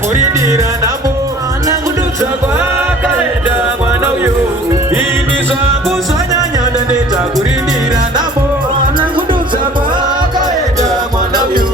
Kuridira namo kudutsa kwakaenda mwana uyo ini zvangu zvanyanya ndaneta kuridira namo kudutsa kwakaenda mwana uyo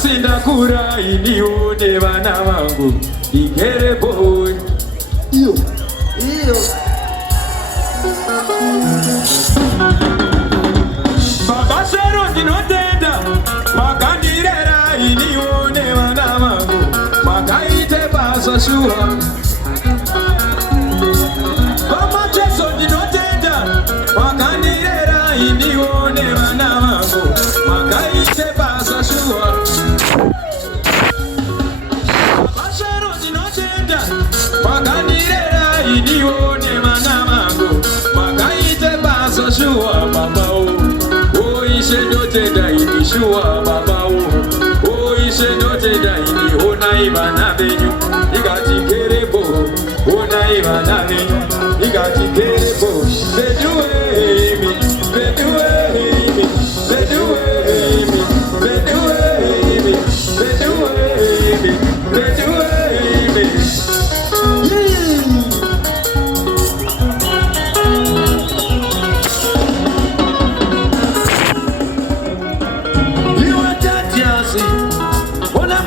Sindakura inione vana vangu igere boy iyo Baba Shero ndinotenda makandirera inione vana vangu makaite basa shuwa Baba Jesu ndinotenda makandirera inione vana vangu makaite basa shuwa Makanirera inione mana mangu makaite basa shuwa baba o ishe ndotenda ini shuwa baba o ishe ndotenda ini ona ivana venyu ikati kerebo ona ivana venyu ikati kerebo veduwe mi veduwe mi veduwe mi veduwe mi veduwe mi veduwe mi Ona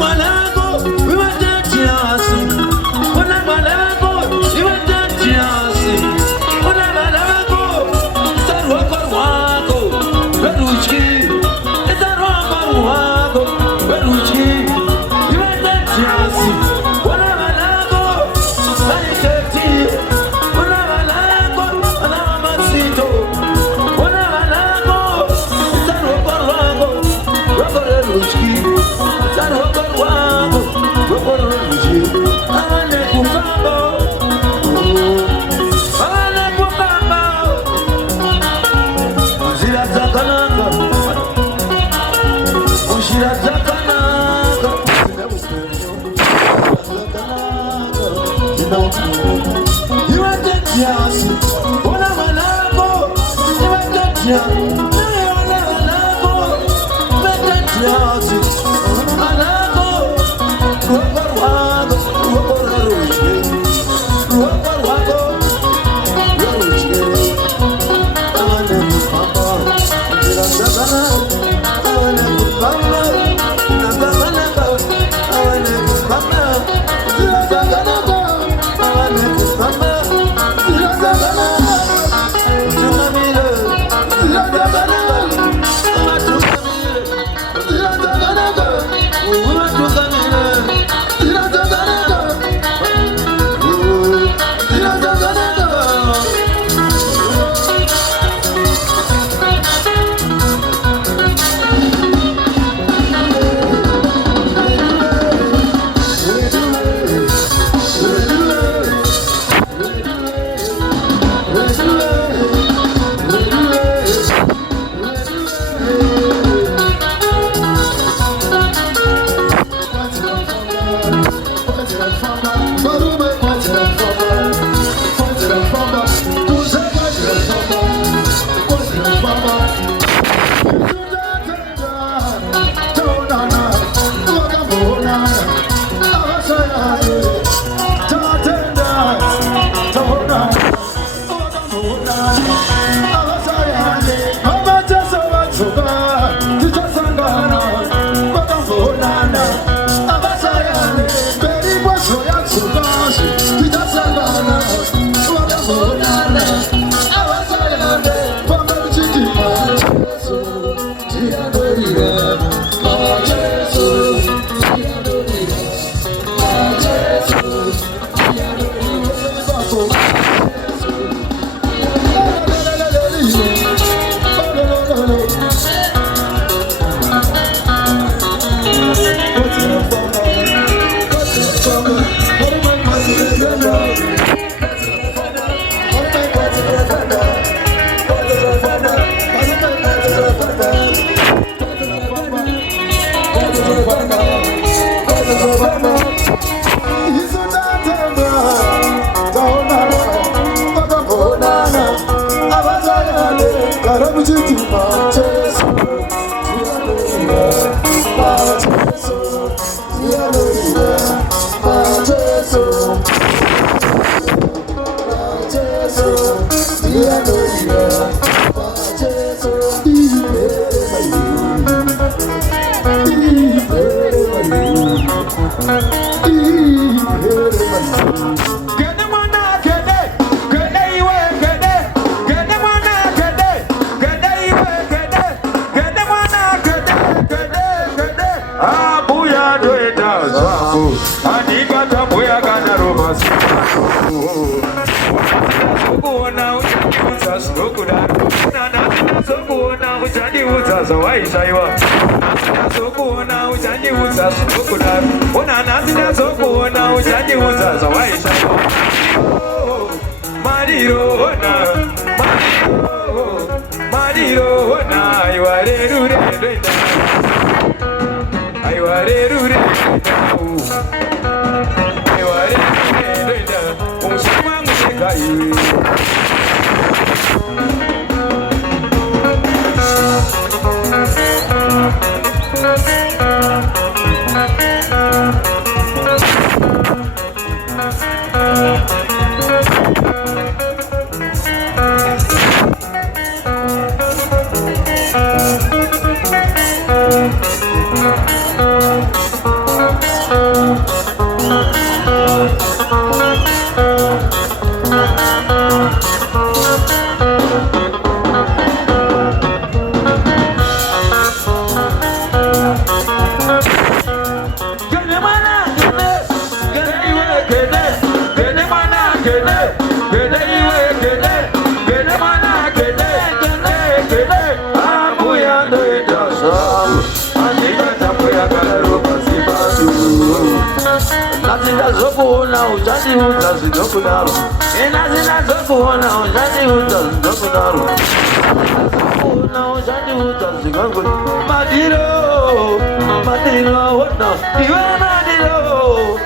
Madino, what now? You are Madino,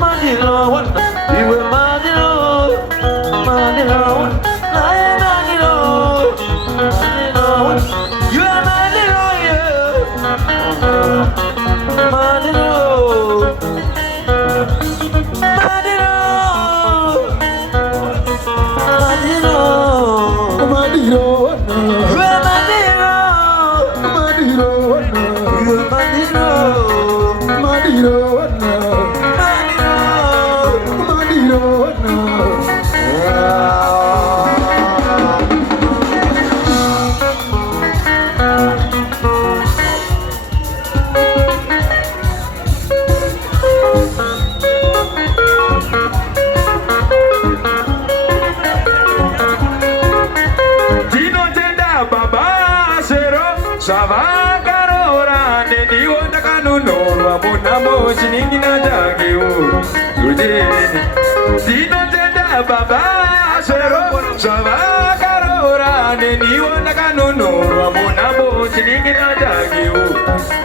Madino, what now? You were Zvavakarora nendiwo ndakanunorwa munamo chiningina chakewo Rudeni Ndinotenda baba Zvero Zvavakarora nendiwo ndakanunorwa munamo chiningina chakewo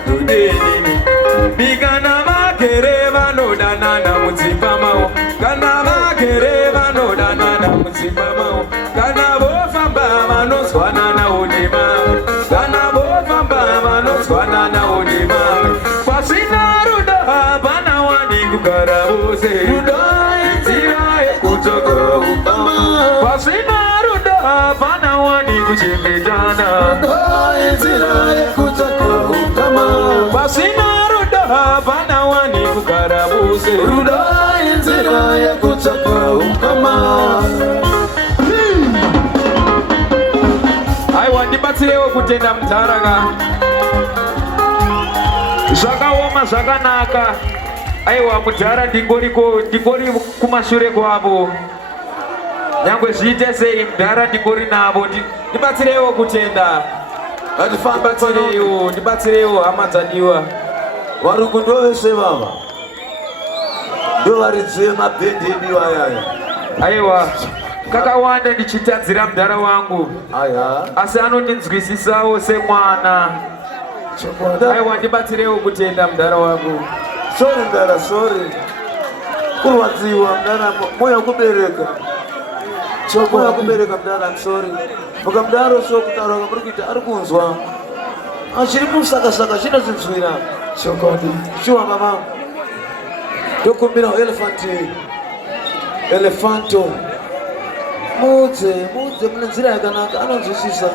Rudeni Bigana magere vanodanana mudzimba mavo Kana magere vanodanana mudzimba mavo Kana vofamba vanozwanana udema Kana vofamba vanozwanana udema Pasina rudo hapana wani kugara vose Rudo inzira yekutsvaka ukama Pasina rudo hapana wani kuchengetana Rudo inzira yekutsvaka ukama Pasina hapana wani kugara vose Rudo inzira yekutsvaka ukama Aiwa ndibatsirewo kutenda mutharaka Zvakaoma zvakanaka Aiwa mudhara ndingori kumashure kwavo Nyangwe zviite sei mudhara ndingori navo Ndibatsirewo kutenda Ndibatsirewo hama dzadiwa Varuku ndo vese vava ndo varidziye mabhendi edu ayaya aiwa kakawanda ndichitadzira mudhara wangu asi anondinzwisisawo semwana aiwa ndibatsirewo kutenda mudhara wangu sorry mudhara sorry kurwadziwa mudhara moyo kubereka moyo kubereka mudhara I'm sorry muka mudhara so kutaura muri kuita ari kunzwa achiri musakasaka chinozinzwira Chokodi. Shua mama. Dokumbira elefanto. Mudze munenzira yakanaka anonzwisisa.